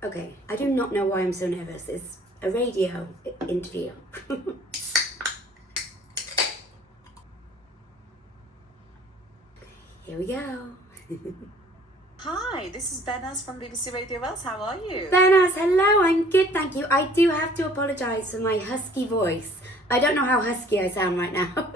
Okay, I do not know why I'm so nervous. It's a radio interview. Here we go. Hi, this is Benas from BBC Radio Wales. How are you? Benas, hello, I'm good, thank you. I do have to apologise for my husky voice. I don't know how husky I sound right now.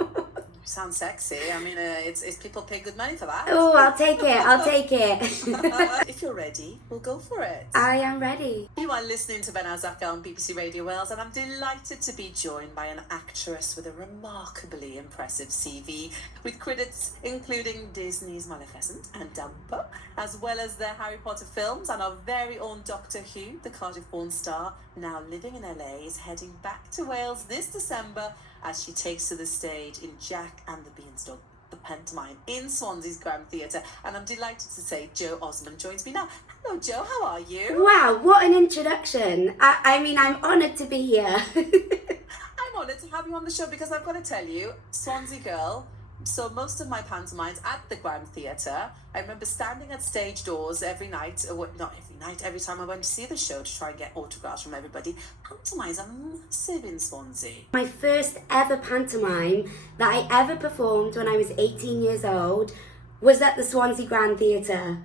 You sound sexy. I mean, it's people pay good money for that. Oh, I'll take it. If you're ready, we'll go for it. I am ready. You are listening to Benas on BBC Radio Wales, and I'm delighted to be joined by an actress with a remarkably impressive CV, with credits including Disney's Maleficent and Dumbo, as well as the Harry Potter films, and our very own Doctor Who, the Cardiff-born star, now living in LA, is heading back to Wales this December as she takes to the stage in Jack And The Beanstalk, the pantomime in Swansea's Grand Theatre. And I'm delighted to say Jo Osmond joins me now. Hello, Jo, how are you? Wow, what an introduction. I mean, I'm honoured to be here. I'm honoured to have you on the show because I've got to tell you, Swansea girl, so most of my pantomimes at the Grand Theatre, I remember standing at stage doors every night, not every night, every time I went to see the show to try and get autographs from everybody. Pantomimes are massive in Swansea. My first ever pantomime that I ever performed when I was 18 years old was at the Swansea Grand Theatre.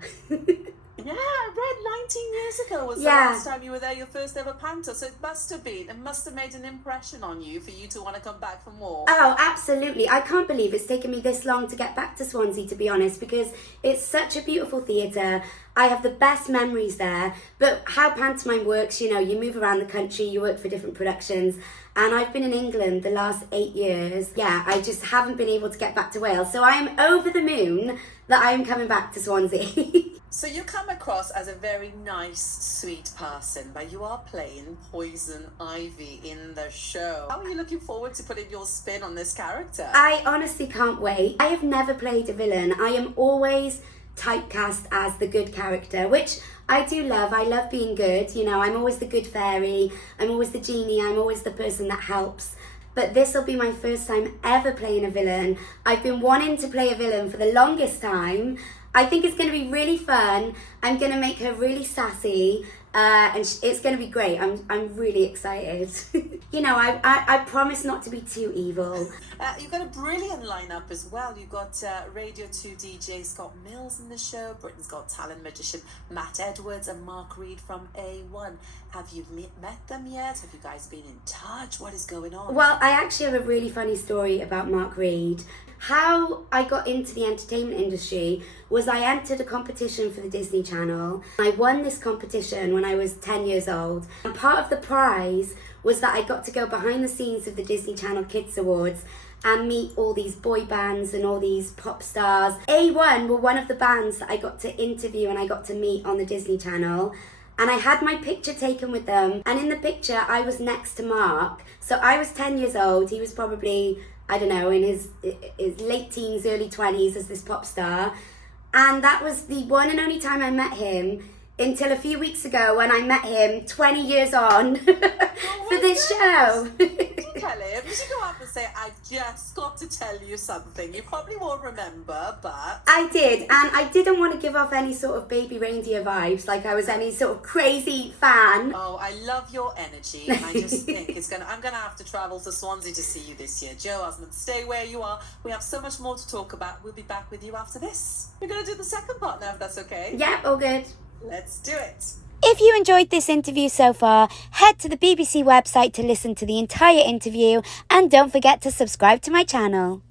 Yeah, I read 19 years ago was the last time you were there, your first ever panto. So it must have made an impression on you for you to want to come back for more. Oh, absolutely. I can't believe it's taken me this long to get back to Swansea, to be honest, because it's such a beautiful theatre. I have the best memories there. But how pantomime works, you know, you move around the country, you work for different productions. And I've been in England the last 8 years. Yeah, I just haven't been able to get back to Wales. So I'm over the moon that I'm coming back to Swansea. So you come across as a very nice, sweet person, but you are playing Poison Ivy in the show. How are you looking forward to putting your spin on this character? I honestly can't wait. I have never played a villain. I am always typecast as the good character, which I do love. I love being good. You know, I'm always the good fairy. I'm always the genie. I'm always the person that helps. But this will be my first time ever playing a villain. I've been wanting to play a villain for the longest time. I think it's going to be really fun. I'm going to make her really sassy, and it's going to be great. I'm really excited. You know, I promise not to be too evil. You've got a brilliant lineup as well. You've got Radio 2 DJ Scott Mills in the show, Britain's Got Talent magician Matt Edwards, and Mark Reed from A1. Have you met them yet? Have you guys been in touch? What is going on? Well, I actually have a really funny story about Mark Reed. How I got into the entertainment industry was I entered a competition for the Disney Channel. I won this competition when I was 10 years old. And part of the prize was that I got to go behind the scenes of the Disney Channel Kids Awards and meet all these boy bands and all these pop stars. A1 were one of the bands that I got to interview and I got to meet on the Disney Channel. And I had my picture taken with them. And in the picture, I was next to Mark. So I was 10 years old. He was probably, I don't know, in his late teens, early 20s as this pop star. And that was the one and only time I met him until a few weeks ago when I met him 20 years on for this show. Tell him. You should go up and say, I've just got to tell you something. You probably won't remember, but... I did, and I didn't want to give off any sort of baby reindeer vibes, like I was any sort of crazy fan. Oh, I love your energy, and I just think I'm gonna have to travel to Swansea to see you this year. Jo Osmond, stay where you are. We have so much more to talk about. We'll be back with you after this. We're gonna do the second part now, if that's okay. Yeah, all good. Let's do it. If you enjoyed this interview so far, head to the BBC website to listen to the entire interview, and don't forget to subscribe to my channel.